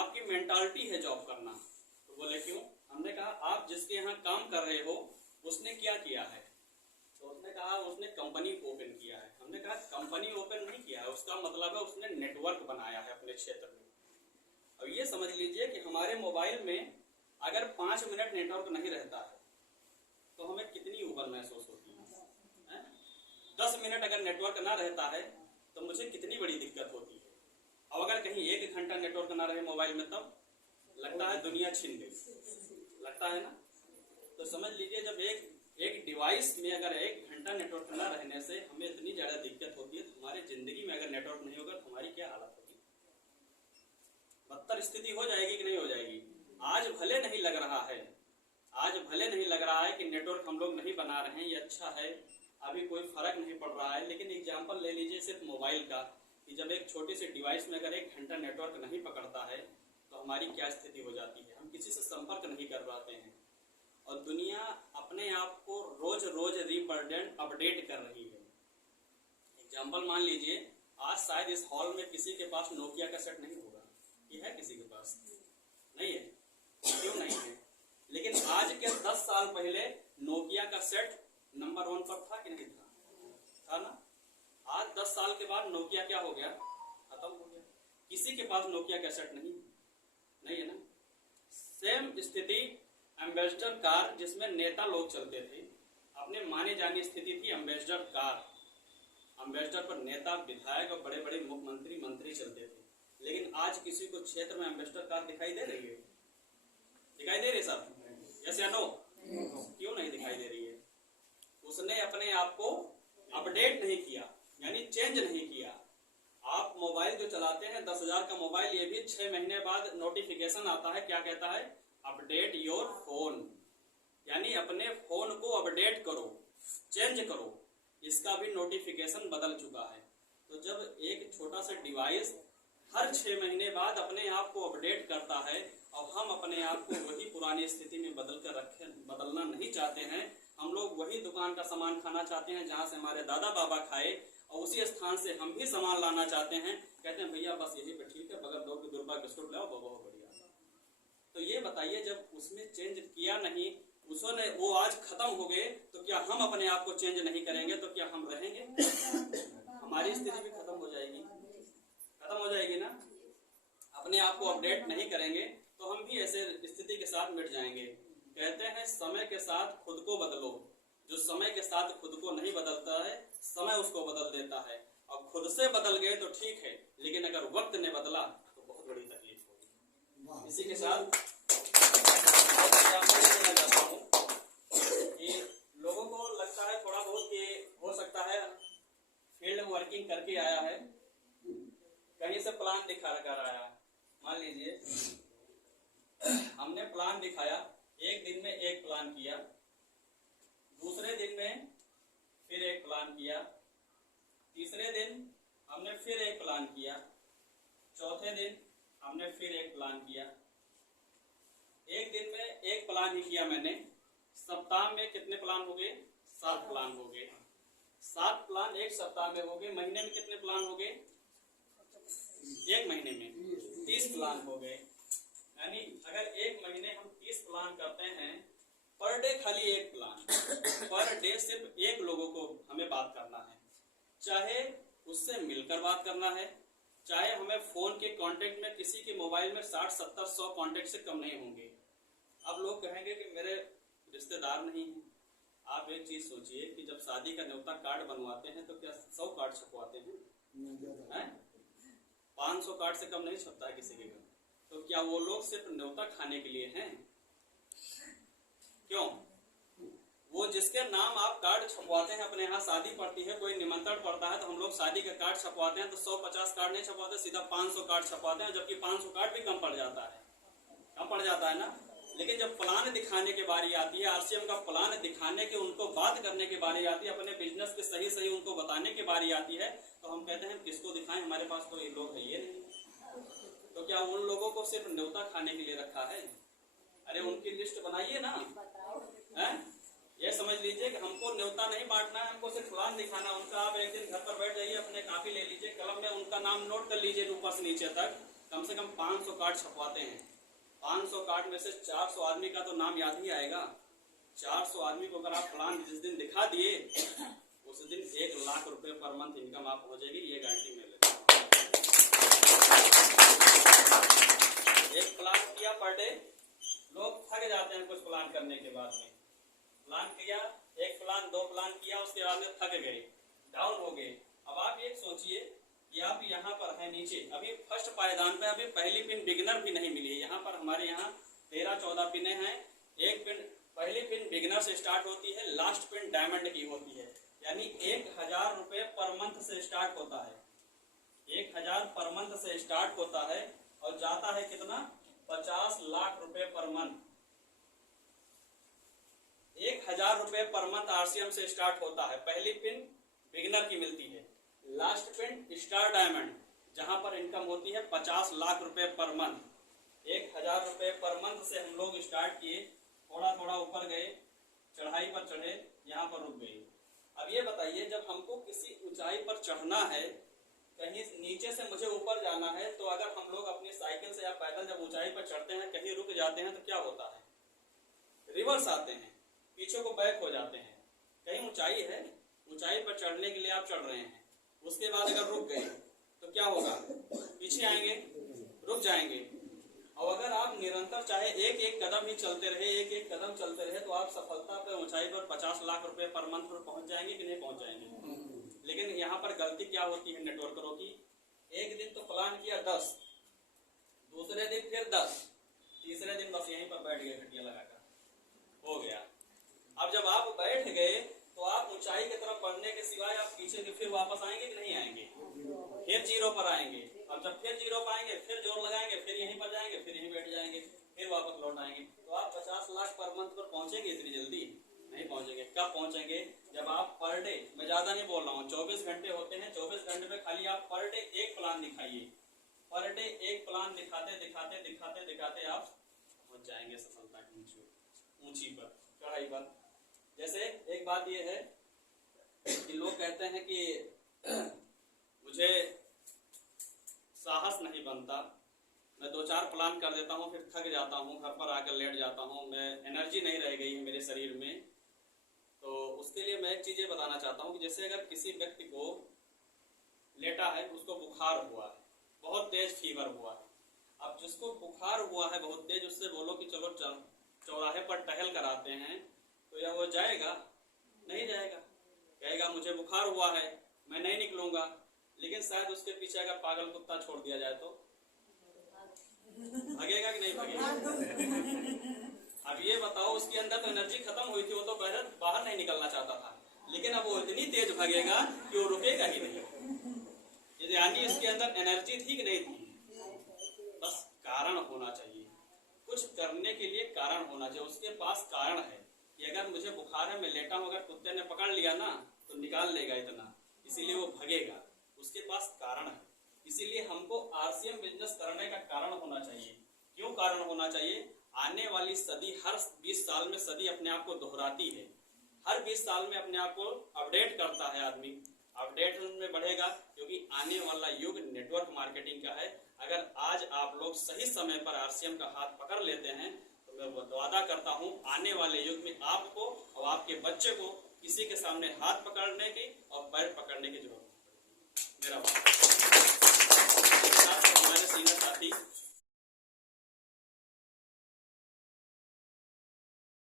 आपकी मेंटालिटी है जॉब करना। तो बोले क्यों? हमने कहा आप जिसके यहाँ काम कर रहे हो उसने क्या किया है? तो उसने कहा उसने कंपनी ओपन किया है। हमने कहा कंपनी ओपन नहीं किया है, उसका मतलब है उसने नेटवर्क बनाया है अपने क्षेत्र में। अब ये समझ लीजिए कि हमारे मोबाइल में अगर 5 मिनट नेटवर्क नहीं रहता है तो हमें कितनी उबल महसूस होती है? 10 मिनट अगर नेटवर्क ना रहता है तो मुझे कितनी बड़ी दिक्कत होती है। अब अगर कहीं 1 घंटा नेटवर्क ना रहे मोबाइल में तब लगता है दुनिया छिन गई, लगता है ना। तो समझ लीजिए जब एक डिवाइस में अगर 1 घंटा नेटवर्क ना रहने से हमें इतनी ज्यादा दिक्कत होती है, तो हमारी जिंदगी में अगर नेटवर्क नहीं होगा तो हमारी क्या हालत होगी? बदतर स्थिति हो जाएगी कि नहीं हो जाएगी? आज भले नहीं लग रहा है, आज भले नहीं लग रहा है कि नेटवर्क हम लोग नहीं बना रहे हैं, ये अच्छा है, अभी कोई फर्क नहीं पड़ रहा है, लेकिन एग्जाम्पल ले लीजिए सिर्फ मोबाइल का कि जब एक छोटी सी डिवाइस में अगर 1 घंटा नेटवर्क नहीं पकड़ता है तो हमारी क्या स्थिति हो जाती है। हम किसी से संपर्क नहीं कर पाते हैं और दुनिया अपने आप को रोज रोज रिप्रेजेंट अपडेट कर रही है। एग्जाम्पल मान लीजिए आज शायद इस हॉल में किसी के पास नोकिया का सेट नहीं होगा। ये है किसी के पास? नहीं है। क्यों नहीं है? लेकिन आज के 10 साल पहले नोकिया का सेट नंबर 1 पर था कि नहीं था? था ना। आज 10 साल के बाद नोकिया क्या हो गया? खत्म हो गया। किसी के पास नोकिया का सेट नहीं है ना। सेम स्थिति एम्बेसडर कार जिसमें नेता लोग चलते थे, अपने माने जानी स्थिति थी एम्बेसडर कार। एम्बेसडर पर नेता, विधायक और बड़े बड़े मुख्यमंत्री, मंत्री चलते थे। लेकिन आज किसी को क्षेत्र में एम्बेसडर कार दिखाई दे रही है? दिखाई दे रही है सर? यस या नो? क्यों नहीं दिखाई दे रही है? उसने अपने आप को अपडेट नहीं किया, यानी चेंज नहीं किया। आप मोबाइल जो चलाते हैं 10,000 का मोबाइल, ये भी 6 महीने बाद नोटिफिकेशन आता है, क्या कहता है? अपडेट योर फोन, यानी अपने फोन को अपडेट करो, चेंज करो। इसका भी नोटिफिकेशन बदल चुका है। तो जब एक छोटा सा डिवाइस हर 6 महीने बाद अपने आप को अपडेट करता है और हम अपने आप को वही पुरानी स्थिति में बदलना नहीं चाहते हैं, हम लोग वही दुकान का सामान खाना चाहते हैं जहां से हमारे दादा बाबा खाए, और उसी स्थान से हम भी सामान लाना चाहते हैं। कहते हैं भैया बस यही पे ठीक है, बगल 2 की दुर्बा बिस्कुट लाओ, बहुत बढ़िया। तो ये बताइए जब उसमें चेंज किया नहीं, उसने वो आज खत्म हो गए, तो क्या हम अपने आप को चेंज नहीं करेंगे तो क्या हम रहेंगे? हमारी स्थिति भी खत्म हो जाएगी, खत्म हो जाएगी ना। अपने आप को अपडेट नहीं करेंगे तो हम भी ऐसे स्थिति के साथ मिट जाएंगे। कहते हैं समय के साथ खुद को बदलो। जो समय के साथ खुद को नहीं बदलता है, समय उसको बदल देता है। और खुद से बदल गए तो ठीक है, लेकिन अगर वक्त ने बदला तो बहुत बड़ी तकलीफ होगी। इसी के साथ देना चाहता हूँ कि लोगों को लगता है थोड़ा बहुत कि हो सकता है फील्ड में वर्किंग करके आया है, कहीं से प्लान दिखा कर आया। मान लीजिए हमने प्लान दिखाया, एक दिन में एक प्लान किया, दूसरे दिन में फिर एक प्लान किया, तीसरे दिन हमने फिर एक प्लान किया, चौथे दिन हमने फिर एक प्लान किया। एक दिन में एक प्लान ही किया मैंने। सप्ताह में कितने प्लान हो गए? 7 प्लान हो गए। 7 प्लान एक सप्ताह में हो गए। महीने में कितने प्लान हो गए? एक महीने में 30 प्लान हो गए। यानी अगर एक महीने हम 30 प्लान करते हैं, पर डे खाली एक प्लान, पर डे सिर्फ एक लोगों को हमें बात करना है, चाहे उससे मिलकर बात करना है, चाहे हमें फोन के कांटेक्ट में किसी के मोबाइल में 60, 70, 100 कांटेक्ट से कम नहीं होंगे। अब लोग कहेंगे कि मेरे रिश्तेदार नहीं है। आप एक चीज सोचिए कि जब शादी का न्योता कार्ड बनवाते हैं तो क्या 100 कार्ड छपवाते हैं? 500 कार्ड से कम नहीं छपता है किसी के घर। तो क्या वो लोग सिर्फ न्योता खाने के लिए हैं? क्यों? वो जिसके नाम आप कार्ड छपवाते हैं, अपने यहाँ शादी पड़ती है, कोई निमंत्रण पड़ता है तो हम लोग शादी का कार्ड छपवाते हैं तो 150 कार्ड नहीं छपवाते, सीधा 500 कार्ड छपवाते हैं, जबकि 500 कार्ड भी कम पड़ जाता है ना। लेकिन जब प्लान दिखाने की बारी आती है, आरसीएम का प्लान दिखाने के, उनको बात करने की बारी आती है, अपने बिजनेस के सही सही उनको बताने की बारी आती है, तो हम कहते हैं किसको दिखाएं, हमारे पास तो ये लोग है ये नहीं। तो क्या उन लोगों को सिर्फ न्योता खाने के लिए रखा है? अरे उनकी लिस्ट बनाइए ना, है? ये समझ लीजिए कि हमको न्योता नहीं बांटना है, हमको सिर्फ प्लान दिखाना है उनका। आप एक दिन घर पर बैठ जाइए, अपने कॉपी ले लीजिए, कलम में उनका नाम नोट कर लीजिए ऊपर से नीचे तक, कम से कम 500 कार्ड छपवाते हैं। 500 कार्ड में से 400 आदमी का तो नाम याद ही आएगा। 400 आदमी को अगर आप प्लान जिस दिन दिखा दिए उस दिन 1 लाख रुपए पर मंथ इनकम आप हो जाएगी, ये गारंटी मैं लेता हूँ। एक प्लान किया पर डे, लोग थक जाते हैं कुछ प्लान करने के बाद में। प्लान किया, एक प्लान 2 प्लान किया, उसके बाद में थक गए, डाउन हो गए। अब आप ये सोचिए कि आप यहाँ पर है नीचे, अभी फर्स्ट पायदान पे अभी पहली पिन बिगिनर भी नहीं मिली है। यहाँ पर हमारे यहाँ 13-14 पिने हैं। एक पिन, पहली पिन बिगिनर से स्टार्ट होती है, लास्ट पिन डायमंड की होती है। यानी 1000 रुपए पर मंथ से स्टार्ट होता है। 1000 पर मंथ से स्टार्ट होता है और जाता है कितना, 50 लाख रुपए पर मंथ। 1000 रुपए पर मंथ आरसीएम से स्टार्ट होता है। पहली पिन बिगिनर की मिलती है, लास्ट पिन स्टार डायमंड, जहां पर इनकम होती है 50 लाख रुपए पर मंथ। 1000 रुपए पर मंथ से हम लोग स्टार्ट किए, थोड़ा थोड़ा ऊपर गए, चढ़ाई पर चढ़े, यहाँ पर रुक गए। अब ये बताइए, जब हमको किसी ऊंचाई पर चढ़ना है, कहीं नीचे से मुझे ऊपर जाना है, तो अगर हम लोग अपनी साइकिल से या पैदल जब ऊंचाई पर चढ़ते हैं, कहीं रुक जाते हैं तो क्या होता है, रिवर्स आते हैं, पीछे को बैक हो जाते हैं। कहीं ऊंचाई है, ऊंचाई पर चढ़ने के लिए आप चढ़ रहे हैं, उसके बाद अगर रुक गए तो क्या होगा, पीछे आएंगे, रुक जाएंगे। और अगर आप निरंतर चाहे एक एक कदम ही चलते रहे, एक एक कदम चलते रहे, तो आप सफलता पे ऊंचाई पर 50 लाख रुपए पर मंथ पर पहुंच जाएंगे कि नहीं पहुंच जाएंगे। लेकिन यहाँ पर गलती क्या होती है नेटवर्करों की, एक दिन तो प्लान किया 10, दूसरे दिन फिर 10, तीसरे दिन बस यहीं पर बैठ गए घटिया लगाकर, हो गया। अब जब आप बैठ गए तो आप ऊंचाई की तरफ बढ़ने के सिवाय आप पीछे के फिर वापस आएंगे कि नहीं आएंगे, फिर जीरो पर आएंगे। अब जब फिर जीरो पर आएंगे, फिर जोर लगाएंगे, फिर यहीं पर जाएंगे, फिर यहीं बैठ जाएंगे, फिर वापस लौट आएंगे। तो आप 50 लाख पर मंथ पर पहुंचेंगे इतनी जल्दी नहीं पहुंचेंगे। कब पहुंचेंगे, जब आप पर डे, मैं ज्यादा नहीं बोल रहा हूँ, 24 घंटे होते हैं, 24 घंटे में खाली आप पर डे एक प्लान दिखाइए, पर डे एक प्लान दिखाते दिखाते दिखाते दिखाते आप पहुंच जाएंगे सफलता की ऊंची पर, चढ़ाई पर। जैसे एक बात यह है कि लोग कहते हैं कि मुझे साहस नहीं बनता, मैं 2-4 प्लान कर देता हूँ, फिर थक जाता हूँ, घर पर आकर लेट जाता हूँ, मैं एनर्जी नहीं रह गई है मेरे शरीर में। तो उसके लिए मैं एक चीज ये बताना चाहता हूँ कि जैसे अगर किसी व्यक्ति को लेटा है, उसको बुखार हुआ है, बहुत तेज फीवर हुआ है। अब जिसको बुखार हुआ है बहुत तेज, उससे बोलो कि चलो चौराहे पर टहल कर आते हैं, तो या वो जाएगा, नहीं जाएगा, कहेगा मुझे बुखार हुआ है, मैं नहीं निकलूंगा। लेकिन शायद उसके पीछे अगर पागल कुत्ता छोड़ दिया जाए तो भागेगा कि नहीं भागेगा। अब ये बताओ, उसके अंदर तो एनर्जी खत्म हुई थी, वो तो बाहर नहीं निकलना चाहता था, लेकिन अब वो इतनी तेज भागेगा कि वो रुकेगा ही नहीं। यानी इसके अंदर एनर्जी थी कि नहीं थी, बस कारण होना चाहिए, कुछ करने के लिए कारण होना चाहिए। उसके पास कारण है कि अगर मुझे बुखार है, मैं लेटा हूं, अगर कुत्ते ने पकड़ लिया ना तो निकाल लेगा इतना, इसीलिए वो भगेगा, उसके पास कारण है। इसीलिए हमको आरसीएम बिजनेस करने का कारण होना चाहिए। क्यों कारण होना चाहिए, आने वाली सदी, हर 20 साल में सदी अपने आप को दोहराती है, हर 20 साल में अपने आप को अपडेट करता है आदमी, अपडेट में बढ़ेगा, क्योंकि आने वाला युग नेटवर्क मार्केटिंग का है। अगर आज आप लोग सही समय पर आरसीएम का हाथ पकड़ लेते हैं तो मैं वादा करता हूं, आने वाले युग में आपको और आपके बच्चे को किसी के सामने हाथ पकड़ने की और पैर पकड़ने की जरूरत है। मेरा